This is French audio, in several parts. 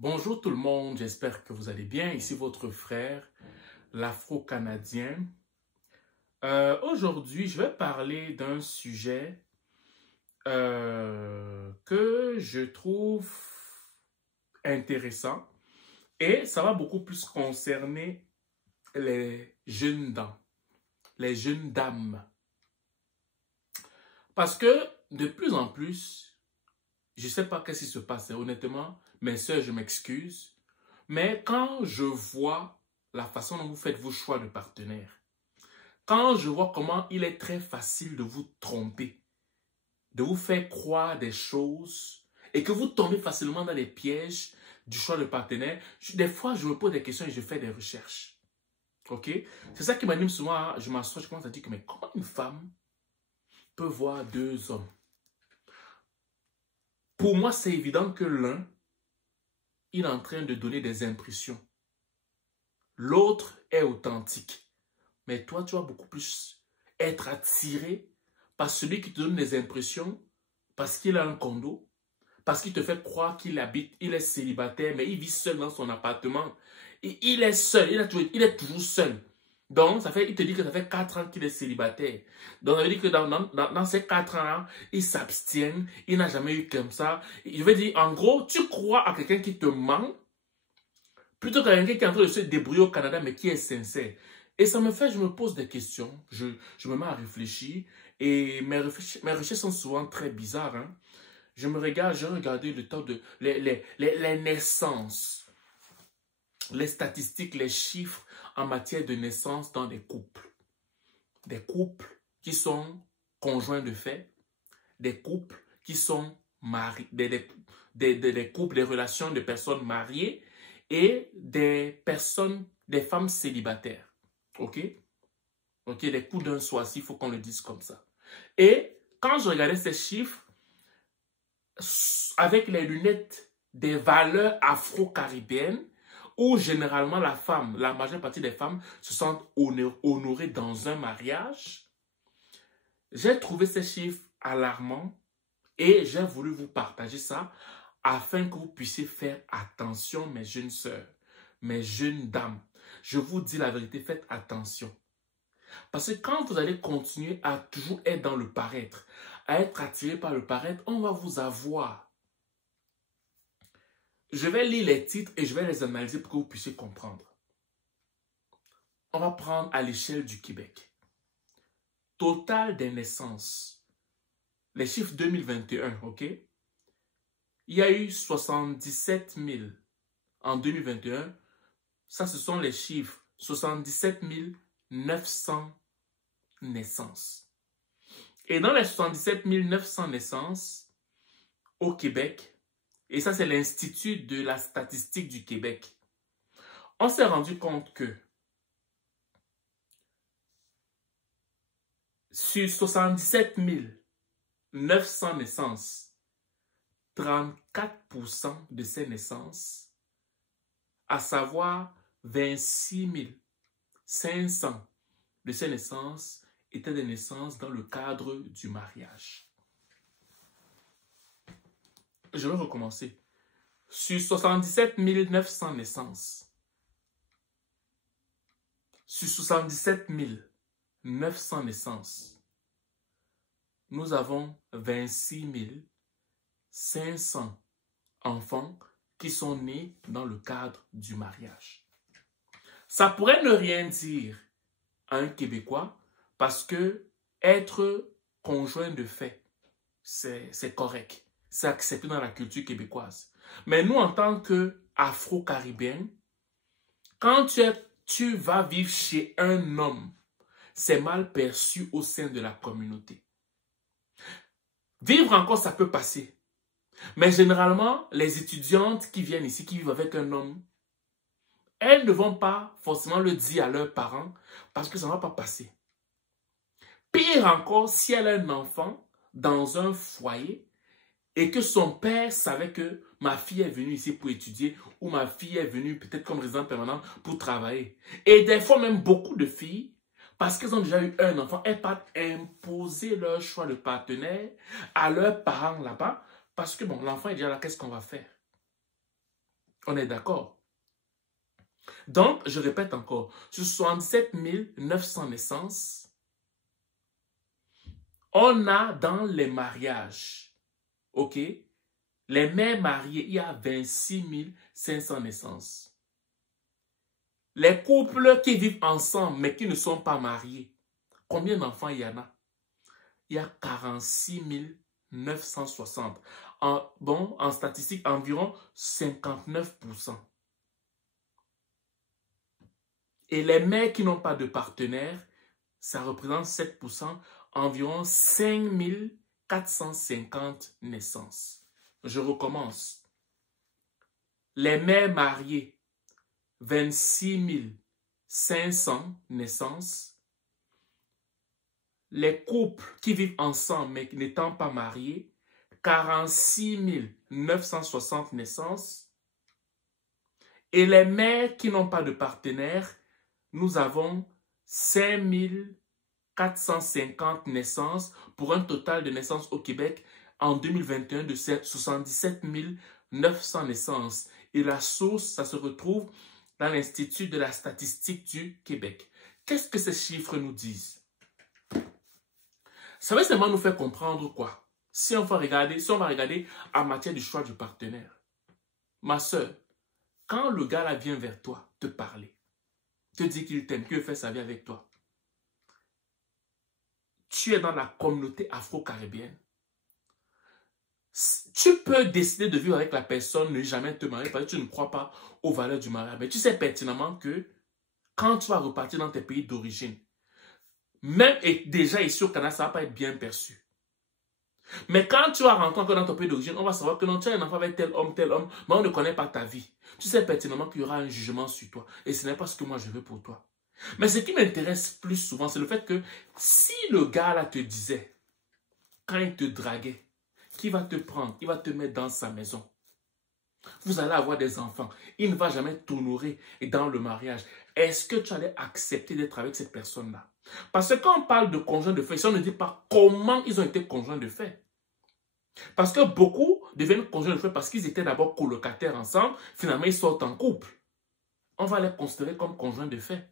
Bonjour tout le monde, j'espère que vous allez bien. Ici votre frère, l'Afro-Canadien. Aujourd'hui, je vais parler d'un sujet que je trouve intéressant et ça va beaucoup plus concerner les jeunes dames, les jeunes dames. Parce que de plus en plus, je ne sais pas qu'est-ce qui se passe, honnêtement, mes soeurs, je m'excuse, mais quand je vois la façon dont vous faites vos choix de partenaire, quand je vois comment il est très facile de vous tromper, de vous faire croire des choses et que vous tombez facilement dans les pièges du choix de partenaire, des fois je me pose des questions et je fais des recherches. Ok? C'est ça qui m'anime souvent. Hein? Je m'assois, je commence à dire que mais comment une femme peut voir deux hommes? Pour moi, c'est évident que l'un, il est en train de donner des impressions. L'autre est authentique. Mais toi, tu vas beaucoup plus être attiré par celui qui te donne des impressions parce qu'il a un condo, parce qu'il te fait croire qu'il habite, il est célibataire, mais il vit seul dans son appartement. Et il est seul, il est toujours seul. Donc, il te dit que ça fait 4 ans qu'il est célibataire. Donc, ça veut dire que dans ces 4 ans-là, il s'abstient, il n'a jamais eu comme ça. Je veux dire, en gros, tu crois à quelqu'un qui te ment, plutôt qu'à quelqu'un qui est en train de se débrouiller au Canada, mais qui est sincère. Et ça me fait, je me pose des questions, je me mets à réfléchir, et mes recherches sont souvent très bizarres. Hein. J'ai regardé le temps de les naissances, les statistiques, les chiffres en matière de naissance dans des couples. Des couples qui sont conjoints de fait, des couples qui sont mariés, des couples, des relations de personnes mariées et des femmes célibataires. Ok? Ok, des coups d'un soir, s'il faut qu'on le dise comme ça. Et quand je regardais ces chiffres, avec les lunettes des valeurs afro-caribéennes, où généralement la majeure partie des femmes se sentent honorées dans un mariage, j'ai trouvé ces chiffres alarmants et j'ai voulu vous partager ça afin que vous puissiez faire attention, mes jeunes sœurs, mes jeunes dames. Je vous dis la vérité, faites attention. Parce que quand vous allez continuer à toujours être dans le paraître, à être attiré par le paraître, on va vous avoir. Je vais lire les titres et je vais les analyser pour que vous puissiez comprendre. On va prendre à l'échelle du Québec. Total des naissances. Les chiffres 2021, ok? Il y a eu 77 000 en 2021. Ça, ce sont les chiffres. 77 900 naissances. Et dans les 77 900 naissances au Québec, et ça c'est l'Institut de la statistique du Québec, on s'est rendu compte que sur 77 900 naissances, 34% de ces naissances, à savoir 26 500 de ces naissances, étaient des naissances dans le cadre du mariage. Je vais recommencer. Sur 77 900 naissances, sur 77 900 naissances, nous avons 26 500 enfants qui sont nés dans le cadre du mariage. Ça pourrait ne rien dire à un Québécois parce que être conjoint de fait, c'est correct. C'est accepté dans la culture québécoise. Mais nous, en tant qu'Afro-Caribéens, quand tu vas vivre chez un homme, c'est mal perçu au sein de la communauté. Vivre encore, ça peut passer. Mais généralement, les étudiantes qui viennent ici, qui vivent avec un homme, elles ne vont pas forcément le dire à leurs parents parce que ça ne va pas passer. Pire encore, si elle a un enfant dans un foyer et que son père savait que ma fille est venue ici pour étudier ou ma fille est venue peut-être comme résidente permanente pour travailler. Et des fois même beaucoup de filles, parce qu'elles ont déjà eu un enfant, elles partent imposer leur choix de partenaire à leurs parents là-bas parce que bon, l'enfant est déjà là, qu'est-ce qu'on va faire? On est d'accord? Donc, je répète encore, sur 77 900 naissances, on a dans les mariages, ok? Les mères mariées, il y a 26 500 naissances. Les couples qui vivent ensemble mais qui ne sont pas mariés, combien d'enfants il y en a? Il y a 46 960. En statistique, environ 59%. Et les mères qui n'ont pas de partenaire, ça représente 7%, environ 5 450 naissances. Je recommence. Les mères mariées, 26 500 naissances. Les couples qui vivent ensemble mais n'étant pas mariés, 46 960 naissances. Et les mères qui n'ont pas de partenaire, nous avons 5 450 naissances pour un total de naissances au Québec en 2021 de 77 900 naissances. Et la source, ça se retrouve dans l'Institut de la statistique du Québec. Qu'est-ce que ces chiffres nous disent? Ça va seulement nous faire comprendre quoi? Si on va regarder en matière du choix du partenaire. Ma soeur, quand le gars là vient vers toi te parler, te dit qu'il t'aime, qu'il veut faire sa vie avec toi, tu es dans la communauté afro-caribéenne. Tu peux décider de vivre avec la personne, ne jamais te marier parce que tu ne crois pas aux valeurs du mariage. Mais tu sais pertinemment que quand tu vas repartir dans tes pays d'origine, même et déjà ici au Canada, ça ne va pas être bien perçu. Mais quand tu vas rentrer encore dans ton pays d'origine, on va savoir que non, tu as un enfant avec tel homme, mais on ne connaît pas ta vie. Tu sais pertinemment qu'il y aura un jugement sur toi. Et ce n'est pas ce que moi je veux pour toi. Mais ce qui m'intéresse plus souvent, c'est le fait que si le gars là te disait, quand il te draguait, qu'il va te prendre, il va te mettre dans sa maison. Vous allez avoir des enfants. Il ne va jamais t'honorer dans le mariage. Est-ce que tu allais accepter d'être avec cette personne-là? Parce que quand on parle de conjoints de fait, si on ne dit pas comment ils ont été conjoints de fait. Parce que beaucoup deviennent conjoints de fait parce qu'ils étaient d'abord colocataires ensemble. Finalement, ils sortent en couple. On va les considérer comme conjoints de fait.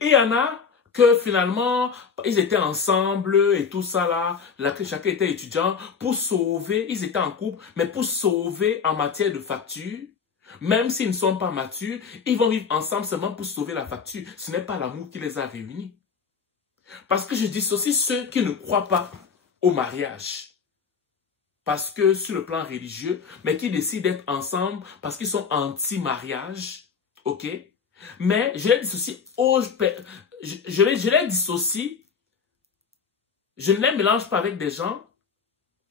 Et il y en a que finalement, ils étaient ensemble et tout ça là, chacun était étudiant, pour sauver, ils étaient en couple, mais pour sauver en matière de facture, même s'ils ne sont pas matures, ils vont vivre ensemble seulement pour sauver la facture. Ce n'est pas l'amour qui les a réunis. Parce que je dissocie ceux qui ne croient pas au mariage. Parce que sur le plan religieux, mais qui décident d'être ensemble parce qu'ils sont anti-mariage, ok? Mais je les dissocie je les dissocie, je ne les mélange pas avec des gens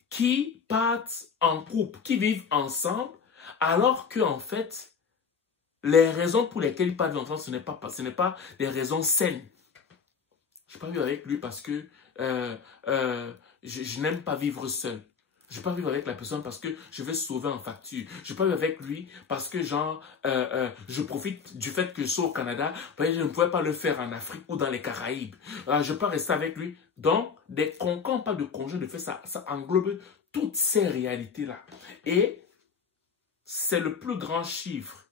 qui partent en couple, qui vivent ensemble, alors que en fait, les raisons pour lesquelles ils partent ensemble, ce n'est pas des raisons saines. Je n'ai pas vivre avec lui parce que je n'aime pas vivre seul. Je ne vais pas vivre avec la personne parce que je vais sauver en facture. Je ne vais pas vivre avec lui parce que genre, je profite du fait que je sois au Canada, parce que je ne pouvais pas le faire en Afrique ou dans les Caraïbes. Je ne vais pas rester avec lui. Donc, quand on parle de conjoint de fait, ça englobe toutes ces réalités-là. Et c'est le plus grand chiffre.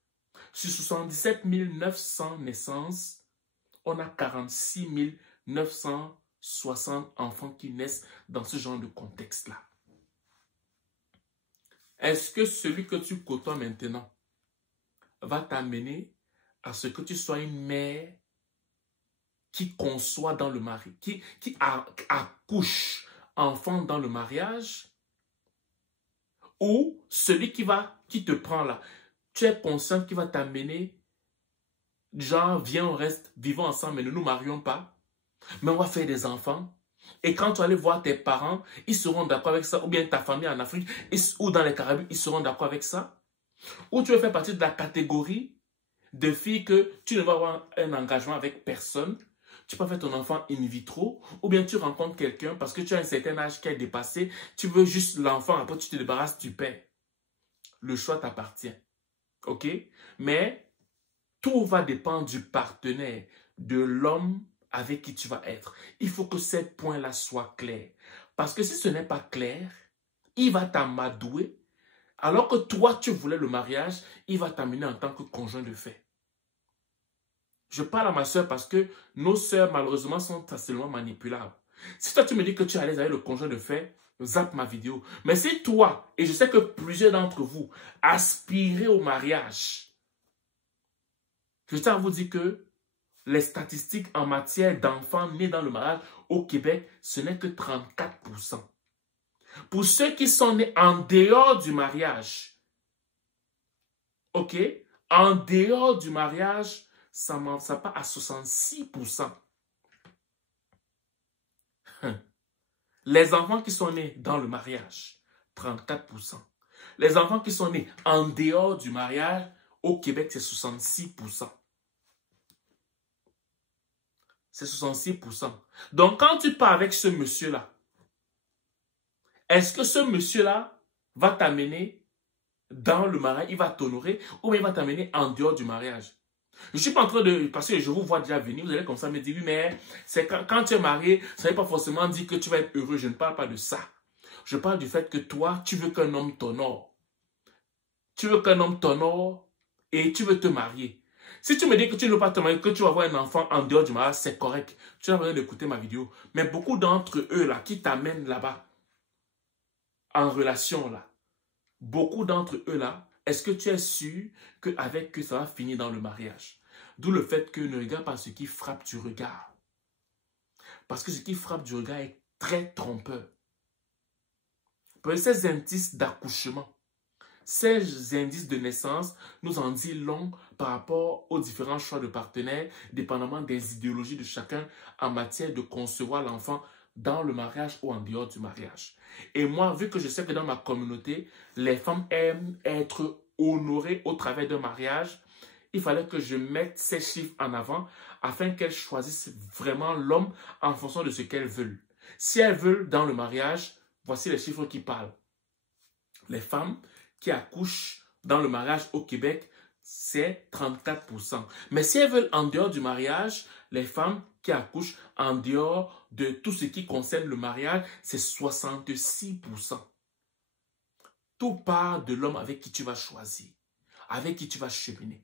Sur 77 900 naissances, on a 46 960 enfants qui naissent dans ce genre de contexte-là. Est-ce que celui que tu côtoies maintenant va t'amener à ce que tu sois une mère qui conçoit dans le mariage, qui accouche enfant dans le mariage, ou celui qui te prend là, tu es conscient qu'il va t'amener, genre viens on reste, vivons ensemble mais ne nous marions pas, mais on va faire des enfants. Et quand tu vas aller voir tes parents, ils seront d'accord avec ça. Ou bien ta famille en Afrique ou dans les Caraïbes, ils seront d'accord avec ça. Ou tu veux faire partie de la catégorie de filles que tu ne vas avoir un engagement avec personne. Tu peux faire ton enfant in vitro. Ou bien tu rencontres quelqu'un parce que tu as un certain âge qui est dépassé. Tu veux juste l'enfant, après tu te débarrasses du père. Le choix t'appartient. Ok? Mais tout va dépendre du partenaire, de l'homme avec qui tu vas être. Il faut que ces points-là soient clairs. Parce que si ce n'est pas clair, il va t'amadouer Alors que toi, tu voulais le mariage, il va t'amener en tant que conjoint de fait. Je parle à ma soeur parce que nos soeurs, malheureusement, sont facilement manipulables. Si toi, tu me dis que tu es à l'aise avec le conjoint de fait, zappe ma vidéo. Mais si toi, et je sais que plusieurs d'entre vous, aspirez au mariage, je tiens à vous dire que les statistiques en matière d'enfants nés dans le mariage au Québec, ce n'est que 34%. Pour ceux qui sont nés en dehors du mariage, ok, en dehors du mariage, ça part à 66%. Les enfants qui sont nés dans le mariage, 34%. Les enfants qui sont nés en dehors du mariage, au Québec, c'est 66%. C'est 66%. Donc, quand tu pars avec ce monsieur-là, est-ce que ce monsieur-là va t'amener dans le mariage, il va t'honorer, ou bien il va t'amener en dehors du mariage? Je ne suis pas en train de... Parce que je vous vois déjà venir, vous allez comme ça me dire, oui, mais c'est quand tu es marié, ça ne veut pas forcément dire que tu vas être heureux. Je ne parle pas de ça. Je parle du fait que toi, tu veux qu'un homme t'honore. Tu veux qu'un homme t'honore et tu veux te marier. Si tu me dis que tu ne veux pas te marier, que tu vas avoir un enfant en dehors du mariage, c'est correct. Tu n'as pas besoin d'écouter ma vidéo. Mais beaucoup d'entre eux, là, qui t'amènent là-bas, en relation, là, beaucoup d'entre eux, là, est-ce que tu es sûr qu'avec eux, ça va finir dans le mariage? D'où le fait que ne regarde pas ce qui frappe du regard. Parce que ce qui frappe du regard est très trompeur. Ces indices d'accouchement, ces indices de naissance nous en disent long par rapport aux différents choix de partenaires, dépendamment des idéologies de chacun en matière de concevoir l'enfant dans le mariage ou en dehors du mariage. Et moi, vu que je sais que dans ma communauté, les femmes aiment être honorées au travers d'un mariage, il fallait que je mette ces chiffres en avant afin qu'elles choisissent vraiment l'homme en fonction de ce qu'elles veulent. Si elles veulent dans le mariage, voici les chiffres qui parlent. Les femmes qui accouchent dans le mariage au Québec, c'est 34%. Mais si elles veulent en dehors du mariage, les femmes qui accouchent en dehors de tout ce qui concerne le mariage, c'est 66%. Tout part de l'homme avec qui tu vas choisir, avec qui tu vas cheminer.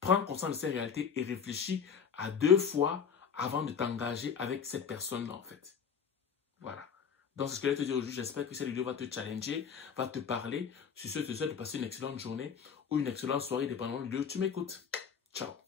Prends conscience de ces réalités et réfléchis à 2 fois avant de t'engager avec cette personne-là, en fait. Voilà. Donc, c'est ce que je vais te dire aujourd'hui. J'espère que cette vidéo va te challenger, va te parler. Je suis sûr de passer une excellente journée ou une excellente soirée, dépendamment de l'heure où tu m'écoutes. Ciao.